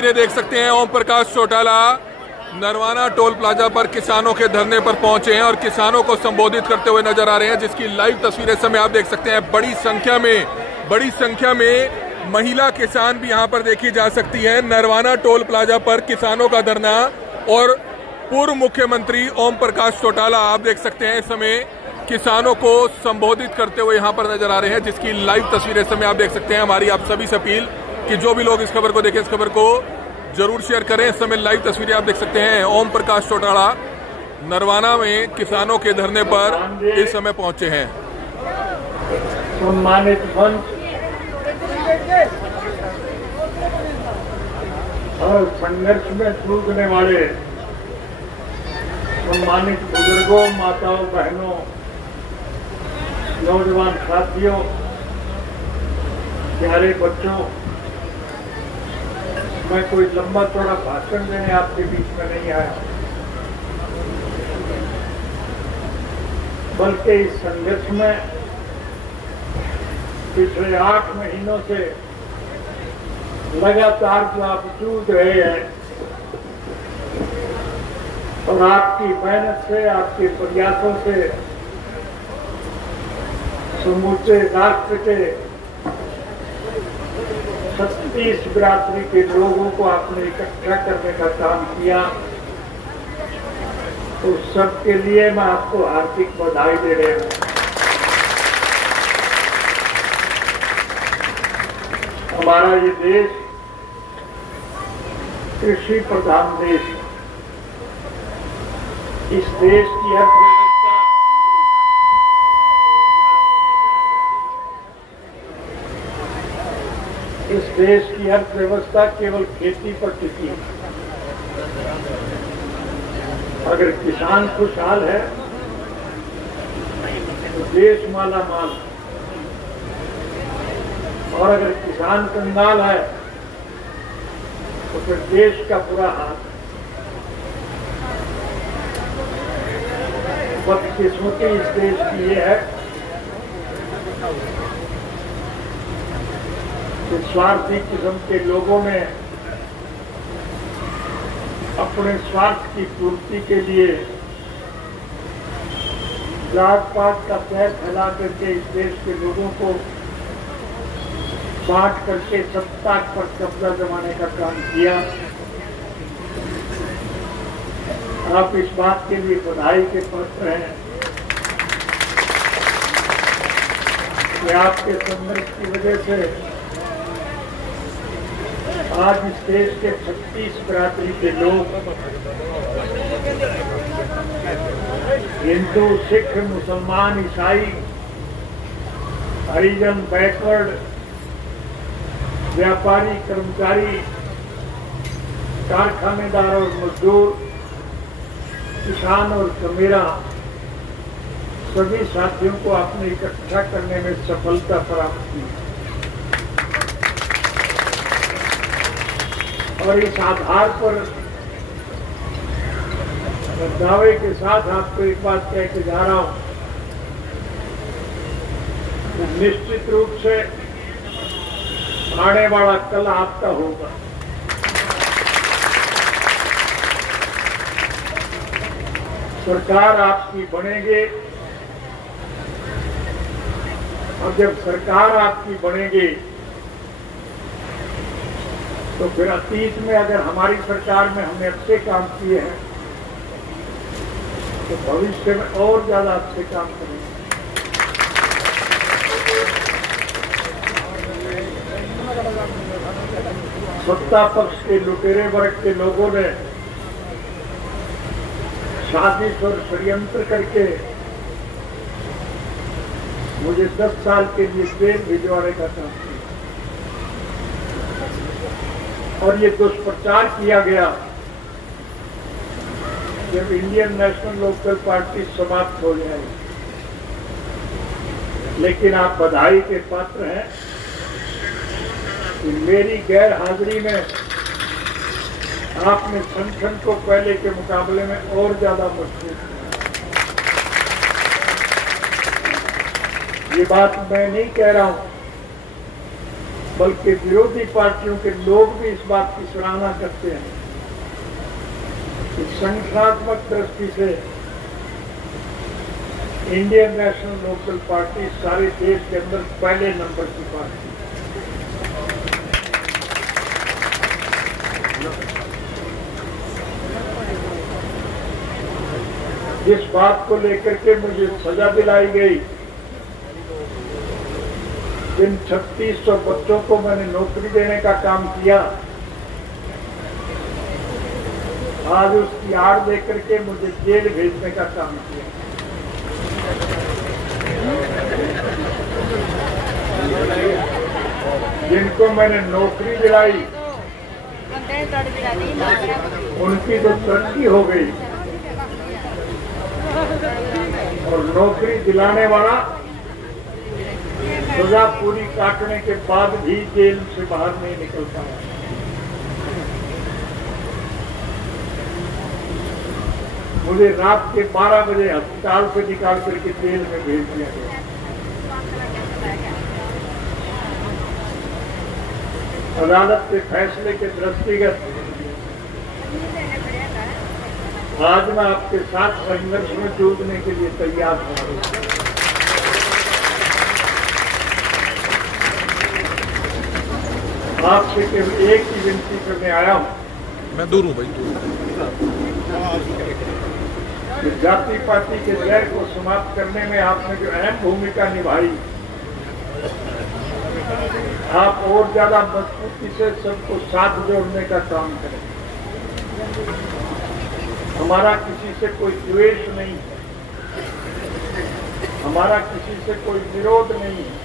तस्वीरें देख सकते हैं। ओम प्रकाश चौटाला नरवाना टोल प्लाजा पर किसानों के धरने पर पहुंचे हैं और किसानों को संबोधित करते हुए नजर आ रहे हैं, जिसकी लाइव तस्वीरें समय आप देख सकते हैं। बड़ी संख्या में महिला किसान भी यहां पर देखी जा सकती है। नरवाना टोल प्लाजा पर किसानों का धरना और पूर्व मुख्यमंत्री ओम प्रकाश चौटाला आप देख सकते हैं इस समय किसानों को संबोधित करते हुए यहां पर नजर आ रहे हैं, जिसकी लाइव तस्वीरें समय आप देख सकते हैं। हमारी आप सभी से अपील कि जो भी लोग इस खबर को देखें, इस खबर को जरूर शेयर करें। इस समय लाइव तस्वीरें आप देख सकते हैं। ओम प्रकाश चौटाला नरवाना में किसानों के धरने पर इस समय पहुंचे हैं। सम्मानित मंच और संघर्ष में जूझने वाले सम्मानित बुजुर्गों, माताओं, बहनों, नौजवान साथियों, प्यारे बच्चों, मैं कोई लंबा चौड़ा भाषण देने आपके बीच में नहीं आया, बल्कि इस संघर्ष में पिछले 8 महीनों से लगातार जो आप जूझ रहे हैं और आपकी मेहनत से, आपके प्रयासों से समूचे राष्ट्र के 36 बिरादरी के लोगों को आपने इकट्ठा करने का काम किया, तो सबके लिए मैं आपको हार्दिक बधाई दे रहा हूं। हमारा ये देश कृषि प्रधान देश है। इस देश की अर्थव्यवस्था केवल खेती पर टिकी है। अगर किसान खुशहाल है तो देश माला माल है, और अगर किसान कंगाल है तो फिर देश का बुरा हाल है। बदकिस्मती इस देश की ये है कि स्वार्थी किस्म के लोगों ने अपने स्वार्थ की पूर्ति के लिए जात पात का पैर फैला करके इस देश के लोगों को बांट करके सत्ता पर कब्जा जमाने का काम किया। आप इस बात के लिए बधाई के पात्र हैं कि आपके संघर्ष की वजह से आज इस देश के 36 बिरादरी के लोग, हिंदू, सिख, मुसलमान, ईसाई, हरिजन, बैकवर्ड, व्यापारी, कर्मचारी, कारखानेदार और मजदूर, किसान और कमेरा, सभी साथियों को आपने इकट्ठा करने में सफलता प्राप्त की। और इस आधार पर दावे के साथ आपको एक बात कह के जा रहा हूं, निश्चित रूप से आने वाला कल आपका होगा। सरकार आपकी बनेगी, और जब सरकार आपकी बनेगी तो फिर अतीत में अगर हमारी सरकार में हमने अच्छे काम किए हैं तो भविष्य में और ज्यादा अच्छे काम करेंगे। सत्ता पक्ष के लुटेरे वर्ग के लोगों ने साजिश और षड्यंत्र करके मुझे 10 साल के लिए जेल भिजवाने का काम किया, और ये दुष्प्रचार किया गया जब इंडियन नेशनल लोकल पार्टी समाप्त हो जाएगी। लेकिन आप बधाई के पात्र हैं कि मेरी गैर हाजिरी में आपने संगठन को पहले के मुकाबले में और ज्यादा मजबूत किया। ये बात मैं नहीं कह रहा हूं, बल्कि विरोधी पार्टियों के लोग भी इस बात की सराहना करते हैं कि संगठनात्मक दृष्टि से इंडियन नेशनल लोकल पार्टी सारे देश के अंदर पहले नंबर की पार्टी। जिस बात को लेकर के मुझे सजा दिलाई गई, जिन 3600 बच्चों को मैंने नौकरी देने का काम किया, आज उसकी आड़ देकर के मुझे जेल भेजने का काम किया। जिनको मैंने नौकरी दिलाई उनकी तो तरक्की हो गई, और नौकरी दिलाने वाला सजा पूरी काटने के बाद भी जेल से बाहर नहीं निकल पाया। मुझे रात के 12 बजे अस्पताल से निकाल करके जेल में भेज दिया गया। अदालत के फैसले के दृष्टिगत आज मैं आपके साथ संघर्ष में जुड़ने के लिए तैयार हूं। आपसे केवल एक ही विनती करने आया हूं। मैं दूर हूं भाई, दूर। जाति पाति के जहर को समाप्त करने में आपने जो अहम भूमिका निभाई, आप और ज्यादा मजबूती से सबको साथ जोड़ने का काम करें। हमारा किसी से कोई द्वेष नहीं है, हमारा किसी से कोई विरोध नहीं है,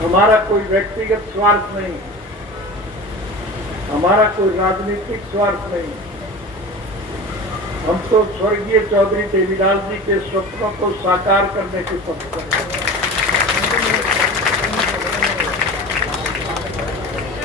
हमारा कोई व्यक्तिगत स्वार्थ नहीं है, हमारा कोई राजनीतिक स्वार्थ नहीं। हम तो स्वर्गीय चौधरी देवीलाल जी के स्वप्नों को साकार करने के पक्ष हैं।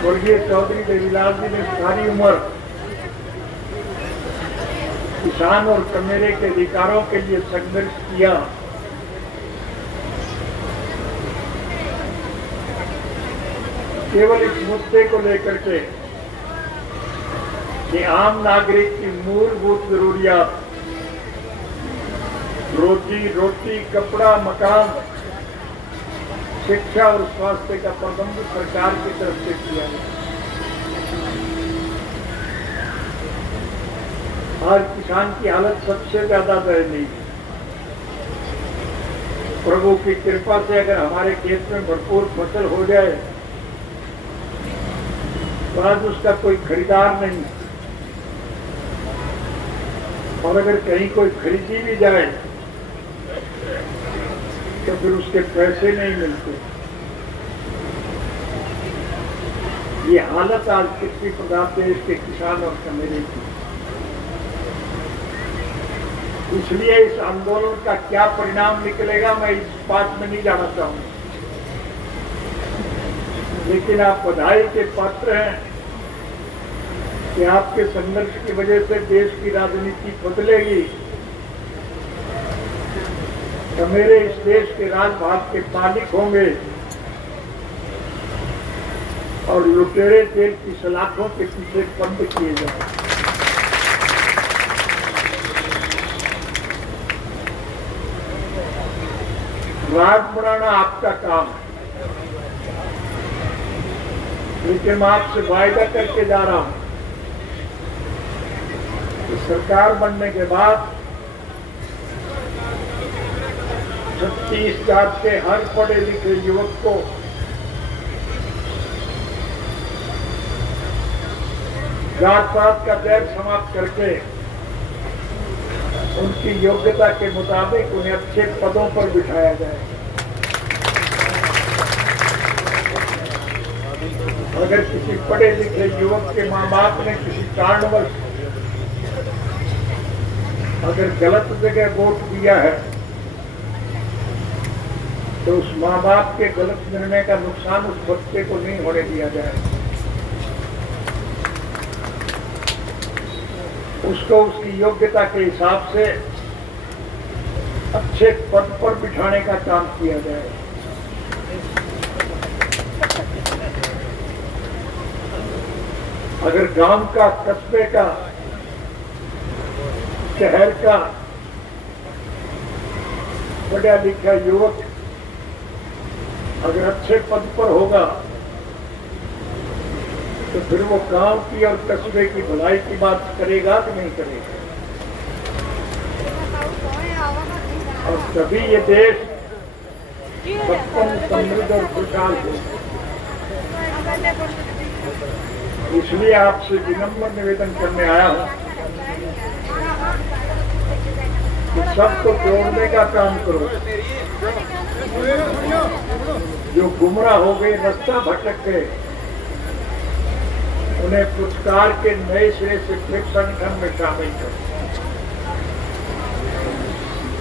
स्वर्गीय चौधरी देवीलाल जी ने सारी उम्र किसान और कमेरे के अधिकारों के लिए संघर्ष किया। केवल इस मुद्दे को लेकर के कि आम नागरिक की मूलभूत जरूरियात, रोजी रोटी, कपड़ा, मकान, शिक्षा और स्वास्थ्य का प्रबंध सरकार की तरफ से किया गया। आज किसान की हालत सबसे ज्यादा दयनीय है। प्रभु की कृपा से अगर हमारे खेत में भरपूर फसल हो जाए तो आज उसका कोई खरीदार नहीं, और अगर कहीं कोई खरीदी भी जाए तो फिर उसके पैसे नहीं मिलते। ये हालत आज कृषि प्रधान देश के किसान और कमेरे की। इसलिए इस आंदोलन का क्या परिणाम निकलेगा मैं इस बात में नहीं जाना चाहूंगा, लेकिन आप बधाई के पात्र हैं कि आपके संघर्ष की वजह से देश की राजनीति बदलेगी। कमेरे इस देश के राजभाग के मालिक होंगे और लुटेरे तेल की सलाखों के पीछे बंद किए जाएंगे। राज बनाना आपका काम है, लेकिन मैं आपसे वायदा करके जा रहा हूं कि सरकार बनने के बाद छत्तीस जात के हर पढ़े लिखे युवक को जात पात का बैर समाप्त करके उनकी योग्यता के मुताबिक उन्हें अच्छे पदों पर बिठाया जाए। अगर किसी पढ़े लिखे युवक के माँ बाप ने किसी कारणवश अगर गलत जगह वोट दिया है तो उस माँ बाप के गलत निर्णय का नुकसान उस बच्चे को नहीं होने दिया जाए। उसको उसकी योग्यता के हिसाब से अच्छे पद पर बिठाने का काम किया जाए। अगर गांव का, कस्बे का, शहर का पढ़ा लिखा युवक अगर अच्छे पद पर होगा तो फिर वो गांव की और कस्बे की भलाई की बात करेगा कि नहीं करेगा। और तभी ये देश उत्तम, समृद्ध और खुशहाल हो। इसलिए आपसे विनम्र निवेदन करने आया हूं कि सबको जोड़ने का काम करो। जो गुमराह हो गए, रास्ता भटक गए, उन्हें पुरस्कार के नए सिरे से फिर संगठन में शामिल करो।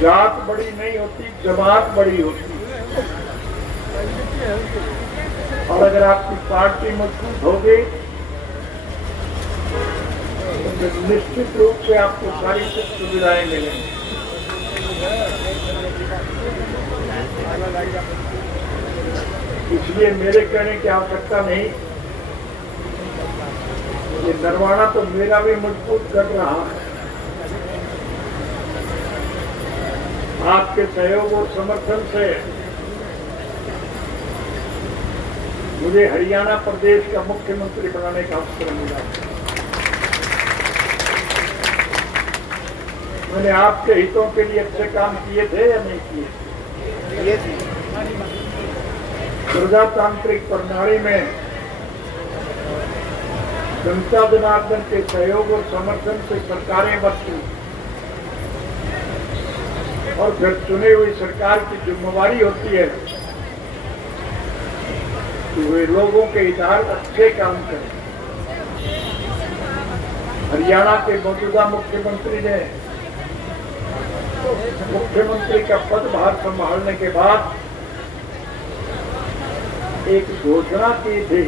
जात बड़ी नहीं होती, जमात बड़ी होती है। और अगर आपकी पार्टी मजबूत होगी तो निश्चित रूप से आपको सारी सुविधाएं मिलेंगी। इसलिए मेरे कहने की आवश्यकता नहीं। ये नरवाना तो मेरा भी मजबूत कर रहा है। आपके सहयोग और समर्थन से मुझे हरियाणा प्रदेश का मुख्यमंत्री बनाने का अवसर मिला। मैंने आपके हितों के लिए अच्छे काम किए थे या नहीं किए? प्रजातांत्रिक प्रणाली में जनता जनार्दन के सहयोग और समर्थन से सरकारें बनती और फिर चुनी हुई सरकार की जिम्मेवारी होती है कि वे लोगों के हितार्थ अच्छे काम करें। हरियाणा के मौजूदा मुख्यमंत्री ने मुख्यमंत्री का पदभार संभालने के बाद एक घोषणा की थी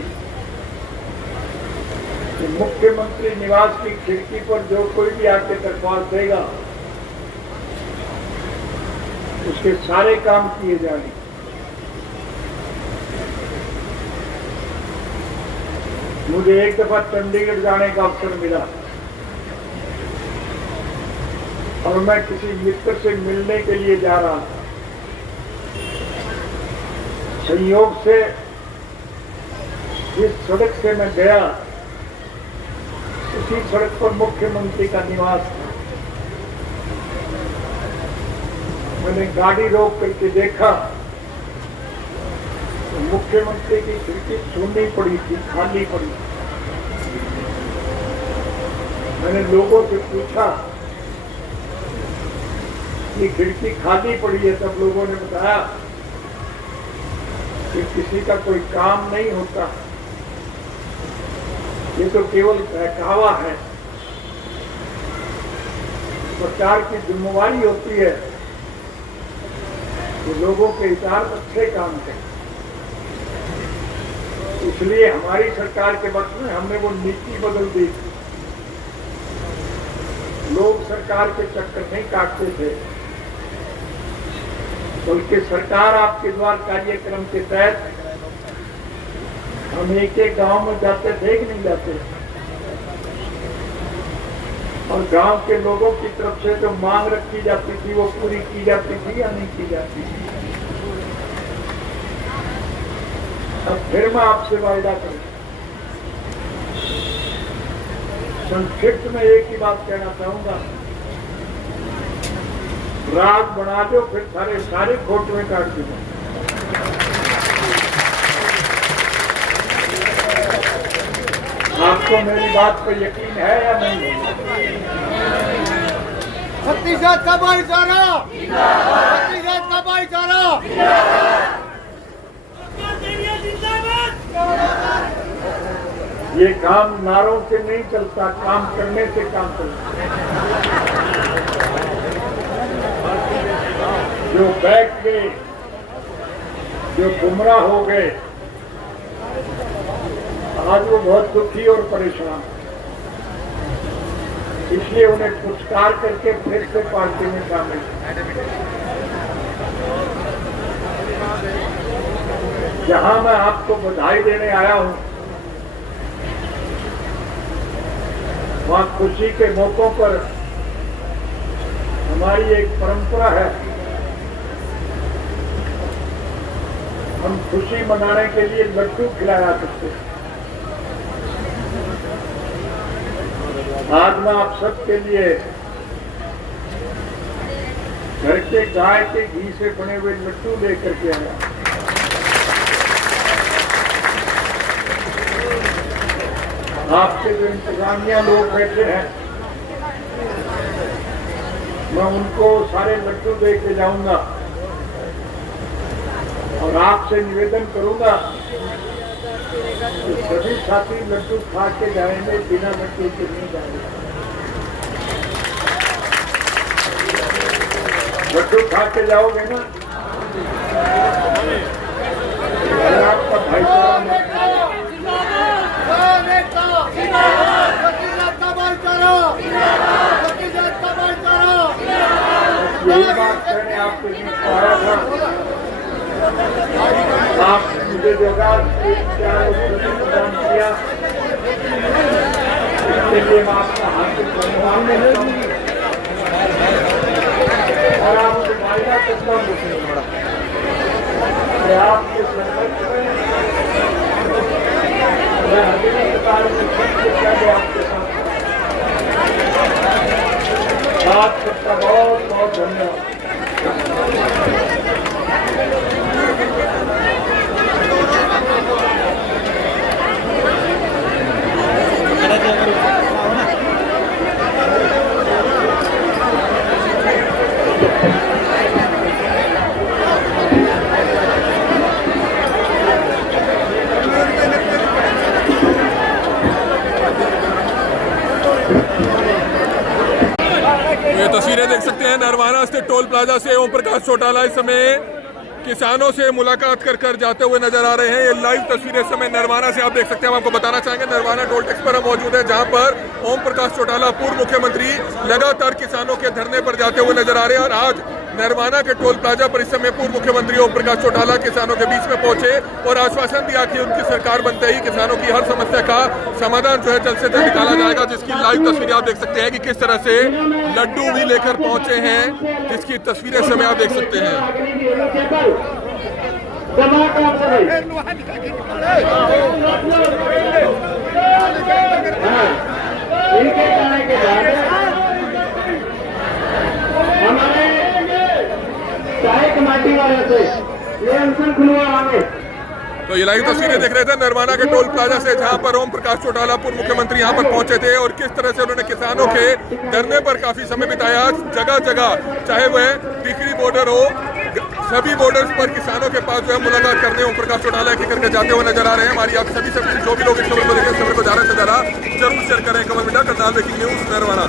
कि मुख्यमंत्री निवास की खिड़की पर जो कोई भी आके दरख्वास्त देगा उसके सारे काम किए जाएंगे। मुझे एक दफा चंडीगढ़ जाने का अवसर मिला और मैं किसी मित्र से मिलने के लिए जा रहा था। संयोग से जिस सड़क से मैं गया उसी सड़क पर मुख्यमंत्री का निवास था। मैंने गाड़ी रोक करके देखा तो मुख्यमंत्री की खिड़की सुननी पड़ी थी, खाली पड़ी। मैंने लोगों से पूछा कि खिड़की खाली पड़ी है, तब लोगों ने बताया कि किसी का कोई काम नहीं होता, ये तो केवल बहकावा है। सरकार की जिम्मेवारी होती है कि लोगों के हितार्थ अच्छे काम करें। इसलिए हमारी सरकार के वक्त में हमने वो नीति बदल दी। लोग सरकार के चक्कर नहीं काटते थे, बल्कि सरकार आपके द्वार कार्यक्रम के तहत हम एक एक गांव में जाते थे कि नहीं जाते, और गांव के लोगों की तरफ से जो मांग रखी जाती थी वो पूरी की जाती थी या नहीं की जाती थी। अब फिर मैं आपसे वायदा करूं, संक्षिप्त में एक ही बात कहना चाहूंगा, रात बना दो फिर सारे फोटोएं काट दो। आपको मेरी बात पर यकीन है या नहीं? छत्तीसगढ़ का भाईचारा, छत्तीसगढ़ का भाईचारा। ये काम नारों से नहीं चलता, काम करने से काम चलता। जो बैठ गए, जो गुमराह हो गए, आज वो बहुत दुखी और परेशान, इसलिए उन्हें पुरस्कार करके फिर से पार्टी में शामिल। जहां मैं आपको बधाई देने आया हूं, वहाँ खुशी के मौकों पर हमारी एक परंपरा है, हम खुशी मनाने के लिए लड्डू खिलाया करते हैं। आज मैं आप सबके लिए घर के गाय के घी से बने हुए लड्डू लेकर के आया। आपके जो इंतजामिया लोग बैठे हैं, मैं उनको सारे लड्डू दे के जाऊंगा और आपसे निवेदन करूंगा कि सभी साथी लड्डू खा के जाएंगे, बिना लड्डू के नहीं जाएंगे। लड्डू खा के जाओगे ना? अगर आपका भाईचारा यही बात कहने आपके बीच में आया था। आप मुझे जगह प्रदान किया, इसके लिए मैं आपका हार्दिक धन्यवाद करता हूँ और आपसे वायदा करता हूँ कि आपके संघर्ष में मैं अगले प्रकार से सबसे पहले आपके साथ आप सबका बहुत बहुत धन्यवाद। ये तस्वीरें देख सकते हैं नरवाना स्थित टोल प्लाजा से ओम प्रकाश चौटाला इस समय किसानों से मुलाकात कर जाते हुए नजर आ रहे हैं। ये लाइव तस्वीरें इस समय नरवाना से आप देख सकते हैं। हम आपको बताना चाहेंगे नरवाना टोल टैक्स पर हम मौजूद हैं, जहां पर ओम प्रकाश चौटाला पूर्व मुख्यमंत्री लगातार किसानों के धरने पर जाते हुए नजर आ रहे हैं। और आज नरवाना के टोल प्लाजा पर इस समय पूर्व मुख्यमंत्री ओम प्रकाश चौटाला किसानों के बीच में पहुंचे और आश्वासन दिया कि उनकी सरकार बनते ही किसानों की हर समस्या का समाधान जो है जल्द से जल्द निकाला जाएगा। जिसकी लाइव तस्वीरें आप देख सकते हैं कि किस तरह से लड्डू भी लेकर पहुंचे हैं, जिसकी तस्वीरें इस समय आप देख सकते हैं। तो ये लाइव तस्वीरें देख रहे थे नरवाना के टोल प्लाजा से, जहां पर ओम प्रकाश चौटाला पूर्व मुख्यमंत्री यहां पर पहुंचे थे और किस तरह से उन्होंने किसानों के धरने पर काफी समय बिताया। जगह जगह चाहे वह टिकरी बॉर्डर हो, सभी बॉर्डर्स पर किसानों के पास जो है मुलाकात करने ओम प्रकाश चौटाला की करके जाते हुए नजर आ रहे हैं। हमारी आप सभी जो भी लोग इस खबर को देखें, इस खबर को ज्यादा से ज्यादा जरूर शेयर करें। कमल बेटा, करनाल ब्रेकिंग न्यूज नरवाना।